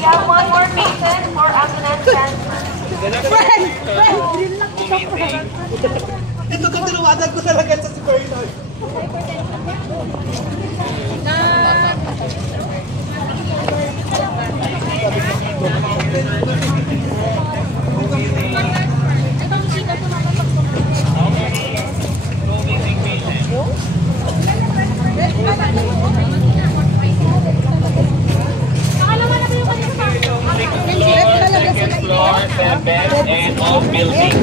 have one more patient for ambulance transfer. Friend! Ito ko tinawanan ko talaga sa si Bernard. Second floor, 7 and all buildings.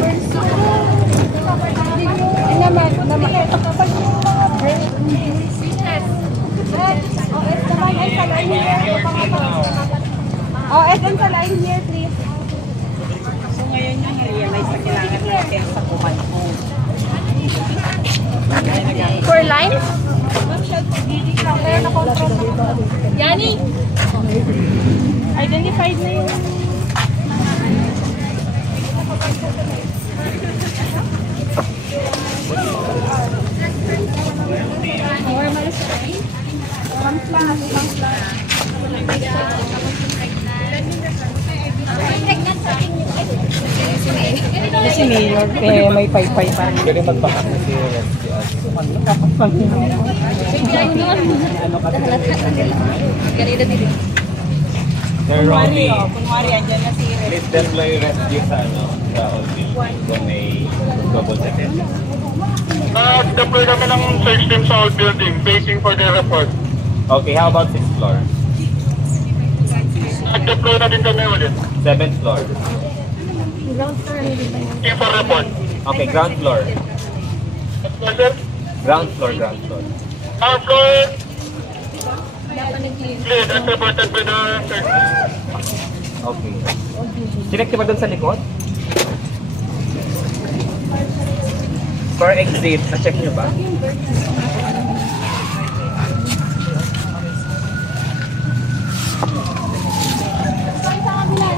OS sa line here, please. So ngayon yung na-realize na kailangan natin sa kuman ko. For line? Yani! Identified na yun. Normal sa line? Pamplas. Kasi mayor, kaya may paypay pa. Pwede magpakat na si Sir Robbie, Kunwari, andyan na si Red. please deploy rescue sa all buildings kung may double check. Deploy kami ng search team sa all building, waiting for the report. Okay, how about 6th floor? Deploy na din kami ulit. 7th floor? Waiting for report. Okay, ground floor. Sir? Ground floor. Our floor cleared as reported by the search team. Okay. Connect ba doon sa likod? For exit, na-check nyo ba?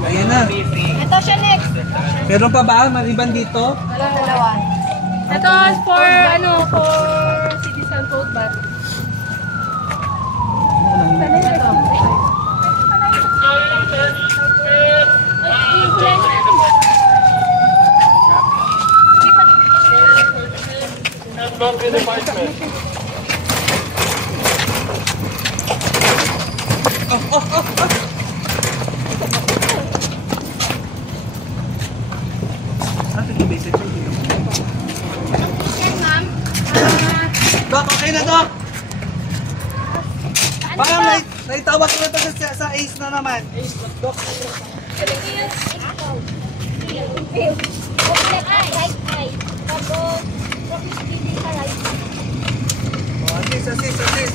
Ayan na. Ito siya next. Meron pa ba? Maliban dito? Walang dalawa. Ito for citizen code ba? Laundry department. Dok, okay na, Dok! Parang naitawag ko na ito sa Ace na naman. Dok. Assist.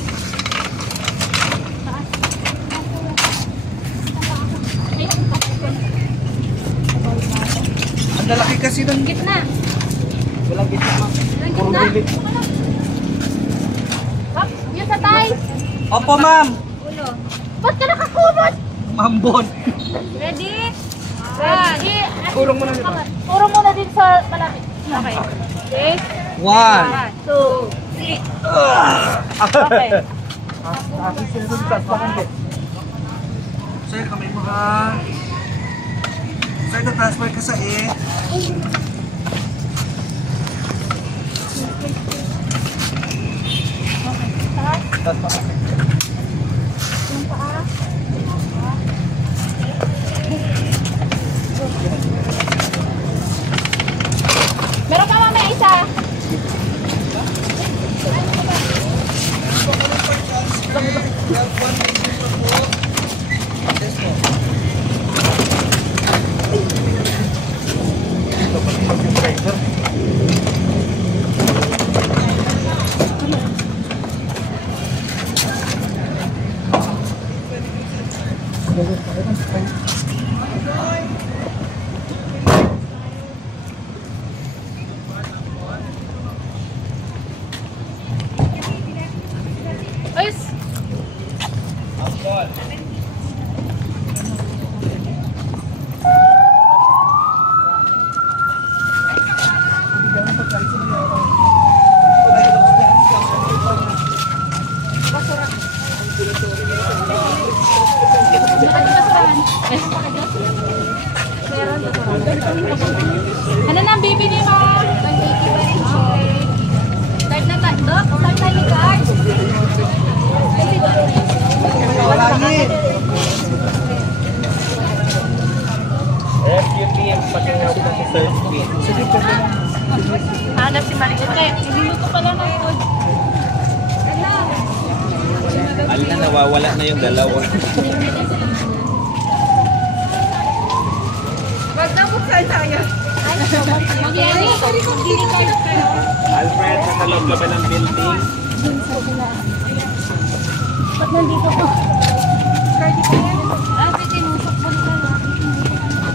Ang lalaki kasi ng Gitna. walang gitna, ma'am. Puro Gitna. bilit. Hop, yun sa tay. Opo, ma'am. Ulo. Ba't ka nakakumot? Mambon. Ready? Ready. Kurong mo na dito. Turong muna din sa malapit. Okay. Okay. 1. 2, 3. Okay. Sir, kamay mo ha. Sir, na-transfer ka sa E. Yung paa. Meron pa mamaya isa. Ayos. Hanap si Maricel. Niluluto pala ng food. Ala, nawawala na yung dalawa. Wag na buksan tayo. Magyari. Alfred, nasa loob ka ba ng building? Ba't nandito ko? Cardi pa yan. Tinusok mo nila.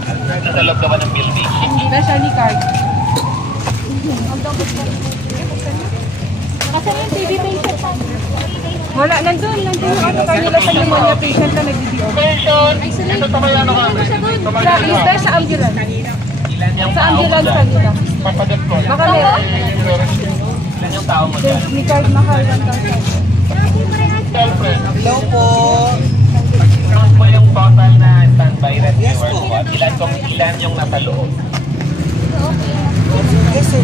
Alfred, nasa loob ka ba ng building? Special ni card. Kasi yung baby patient tayo. Wala, nandun yung ano kanila sa pneumonia patient na nag-DDO. Ito tamayan na kami. Is there sa ambulance? Ilan yung Sa tao mo ambulance dyan? kanila. Papadeploy. Baka meron. Ilan yung tao mo dyan? Ni card Mahal 1,000. Alfred. Hello po. Count mo yung total na standby Yes rescuer po. mo at ilan yung nasa loob. Yes, sir.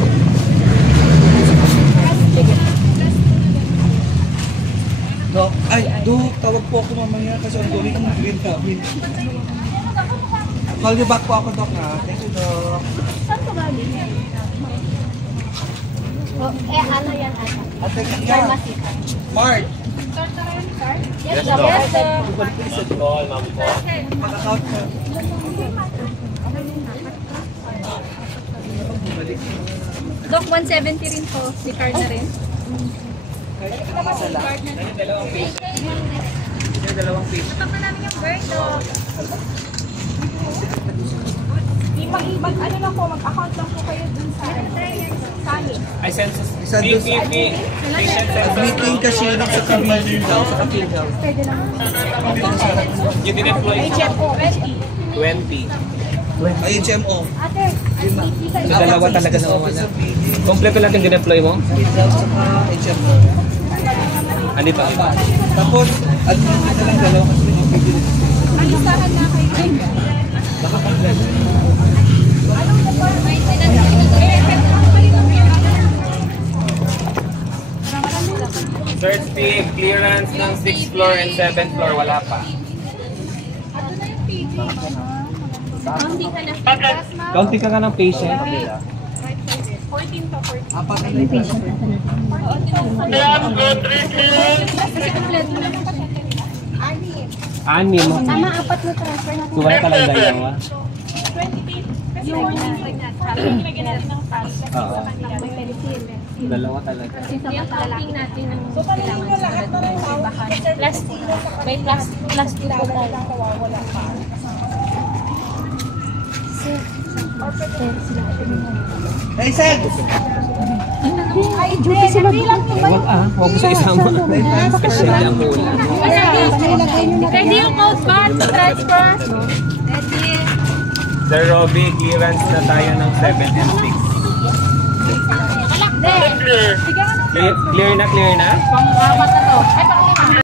Dok, tawag po ako mamaya kasi ang tuloy ng green namin. Call you back po ako, Dok, ha? Thank you, Dok. Saan ka galing? Ano yan, ano? Ate, yeah. Pharmacy. Mark, Yes, Doc. yes, sir. Ma'am call, ma'am call. mag-account ka. Doc, 170 rin po. Si card na rin. Dalawang piece. Tatak na namin yung bird, Doc. Ano lang po, mag-account lang po kayo dun sa Sani. Ay, census. Isa doon sa- Patient census. Meeting kasi yun sa community daw, sa kapil daw. You deploy 20. Ay, HMO. Ate, So, dalawa talaga na wala. Kompleto lang yung dineploy mo? Kapil daw sa HMO. Andito. Tapos, ano na lang dalawa kasi yung kapil. alisahan na kayo. Search team, clearance ng 6th floor and 7th floor, wala pa. Hindi ka na. Counting ka ng patient. 14 pa, 14. Apat na yung patient. Ayan, go 3 kills. Kasi kompleto na. Anim. Tama, apat na transfer natin. So, wala talagang dalawa. 20 kasi yung lagyan natin ng pass. Kasi Oo. sa kanila, may penicillin. Dalawa talaga. Kasi sa counting natin ng kailangan sumunod mo. Baka plastic. May plastic po tayo. Hey, Sel! Ay, duty sila. Huwag mo sa isama. Kasi lang mula. Ready yung code ba? Transfer. Ready. Sir Robby, clearance na tayo ng 7 and 6. Alak, de. Clear. Clear na, clear na? Pang-apat na to. Ay, pang-lima.